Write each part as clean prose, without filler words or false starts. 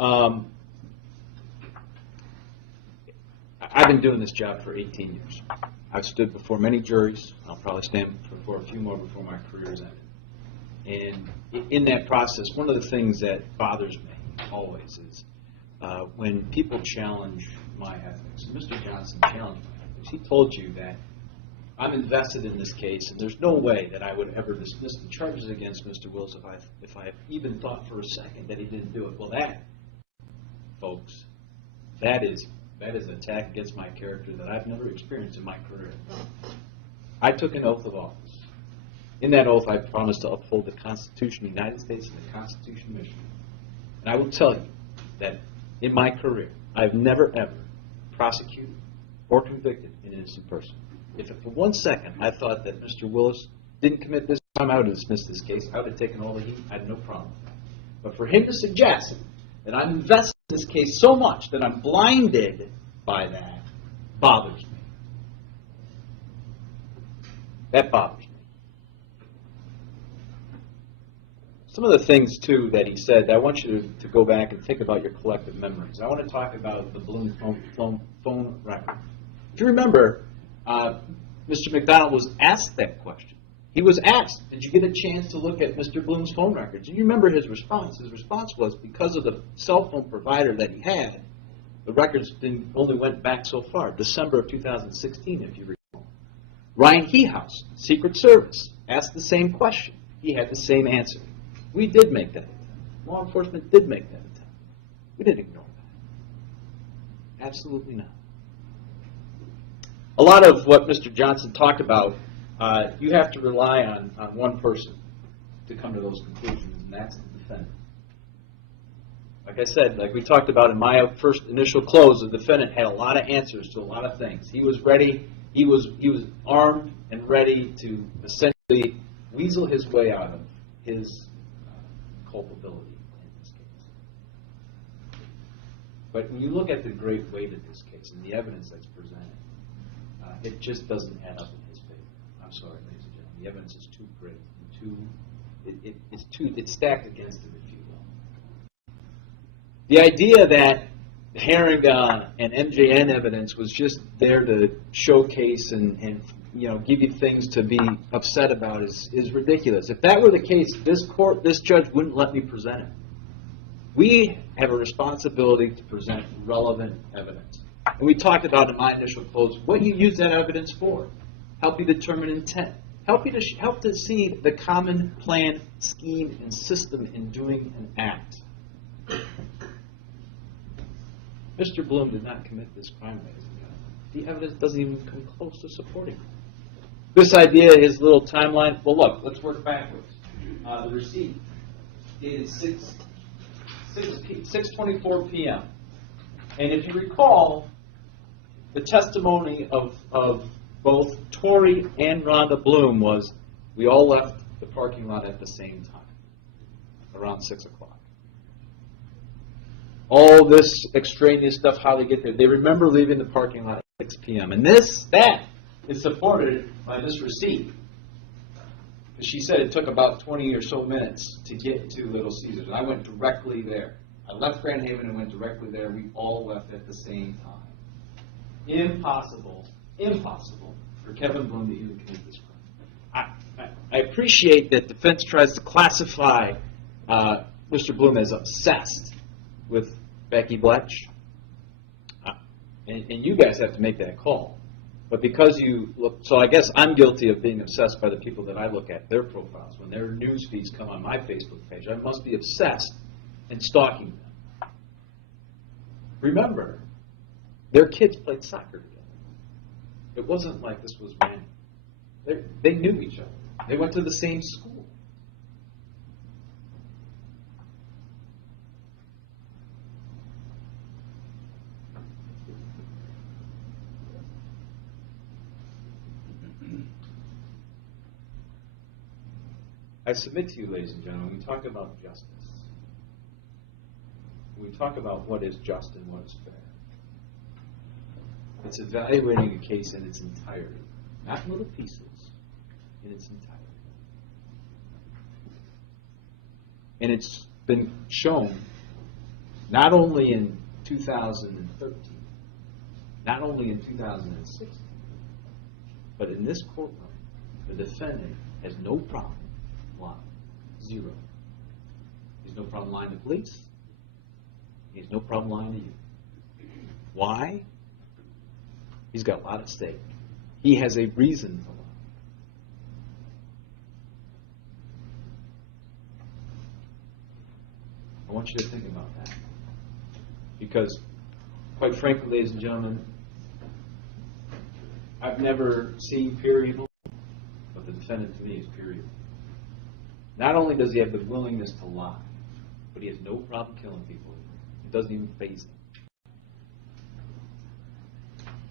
I've been doing this job for 18 years. I've stood before many juries. I'll probably stand before a few more before my career is ended. And in that process, one of the things that bothers me always is when people challenge my ethics. Mr. Johnson challenged my ethics. He told you that I'm invested in this case, and there's no way that I would ever dismiss the charges against Mr. Willis if I even thought for a second that he didn't do it. Well, that, folks, that is an attack against my character that I've never experienced in my career. I took an oath of office. In that oath, I promised to uphold the Constitution of the United States and the Constitution of Michigan. And I will tell you that in my career, I've never, ever prosecuted or convicted an innocent person. If for 1 second I thought that Mr. Willis didn't commit this crime, I would have dismissed this case. I would have taken all the heat. I had no problem with that. But for him to suggest that I'm invested in this case so much that I'm blinded by that bothers me. That bothers me. Some of the things, too, that he said, I want you to go back and think about your collective memories. I want to talk about the Bloom phone record. If you remember, Mr. McDonald was asked that question. He was asked, did you get a chance to look at Mr. Bloom's phone records? And you remember his response. His response was, because of the cell phone provider that he had, the records only went back so far, December of 2016, if you recall. Ryan Hehouse, Secret Service, asked the same question. He had the same answer. We did make that attempt. Law enforcement did make that attempt. We didn't ignore that. Absolutely not. A lot of what Mr. Johnson talked about, you have to rely on one person to come to those conclusions, and that's the defendant. Like I said, like we talked about in my first initial close, the defendant had a lot of answers to a lot of things. He was ready, he was armed and ready to essentially weasel his way out of his culpability in this case. But when you look at the great weight of this case and the evidence that's presented, it just doesn't add up in his favor. I'm sorry, ladies and gentlemen. The evidence is too great and it's stacked against him, if you will. The idea that herring and MJN evidence was just there to showcase and give you things to be upset about is ridiculous. If that were the case, this judge wouldn't let me present it. We have a responsibility to present relevant evidence. And we talked about in my initial close what you use that evidence for. Help you determine intent. Help to see the common plan, scheme, and system in doing an act. Mr. Bloom did not commit this crime, ladies and gentlemen. The evidence doesn't even come close to supporting it. This idea, his little timeline, well, look, let's work backwards. The receipt is 6:24 p.m. And if you recall, the testimony of both Tori and Rhonda Bloom was, we all left the parking lot at the same time, around 6 o'clock. All this extraneous stuff, how they get there. They remember leaving the parking lot at 6 p.m. And that is supported by this receipt. She said it took about 20 or so minutes to get to Little Caesars. And I went directly there. I left Grand Haven and went directly there. We all left at the same time. Impossible for Kevin Bloom to even commit this crime. I appreciate that defense tries to classify Mr. Bloom as obsessed with Becky Bletch. And you guys have to make that call. But because you look, so I guess I'm guilty of being obsessed by the people that I look at, their profiles. When their news feeds come on my Facebook page, I must be obsessed and stalking them. Remember, their kids played soccer together. It wasn't like this was random. They knew each other. They went to the same school. I submit to you, ladies and gentlemen, we talk about justice. We talk about what is just and what is fair. It's evaluating a case in its entirety, not little pieces, in its entirety. And it's been shown not only in 2013, not only in 2016, but in this courtroom, the defendant has no problem lying. Zero. He has no problem lying to police. He has no problem lying to you. Why? He's got a lot at stake. He has a reason to lie. I want you to think about that. Because, quite frankly, ladies and gentlemen, I've never seen pure evil, but the defendant to me is pure evil. Not only does he have the willingness to lie, but he has no problem killing people. It doesn't even faze him.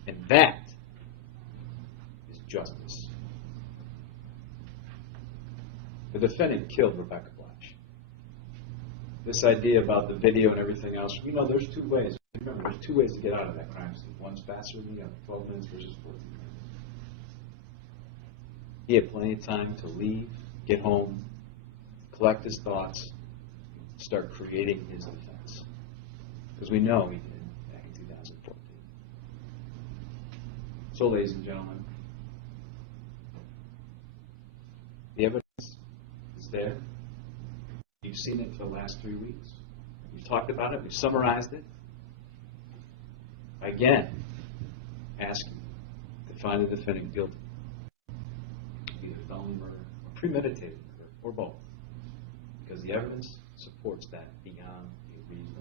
And that is justice. The defendant killed Rebecca Blash. This idea about the video and everything else, there's two ways. Remember, there's two ways to get out of that crime scene. One's faster than the other, 12 minutes versus 14 minutes. He had plenty of time to leave, get home, collect his thoughts, start creating his defense. Because we know he did back in 2014. So, ladies and gentlemen, the evidence is there. You've seen it for the last 3 weeks. We've talked about it. We've summarized it. Again, ask you to find the defendant guilty. Either felony murder or premeditated murder or both. Because the evidence supports that beyond a reasonable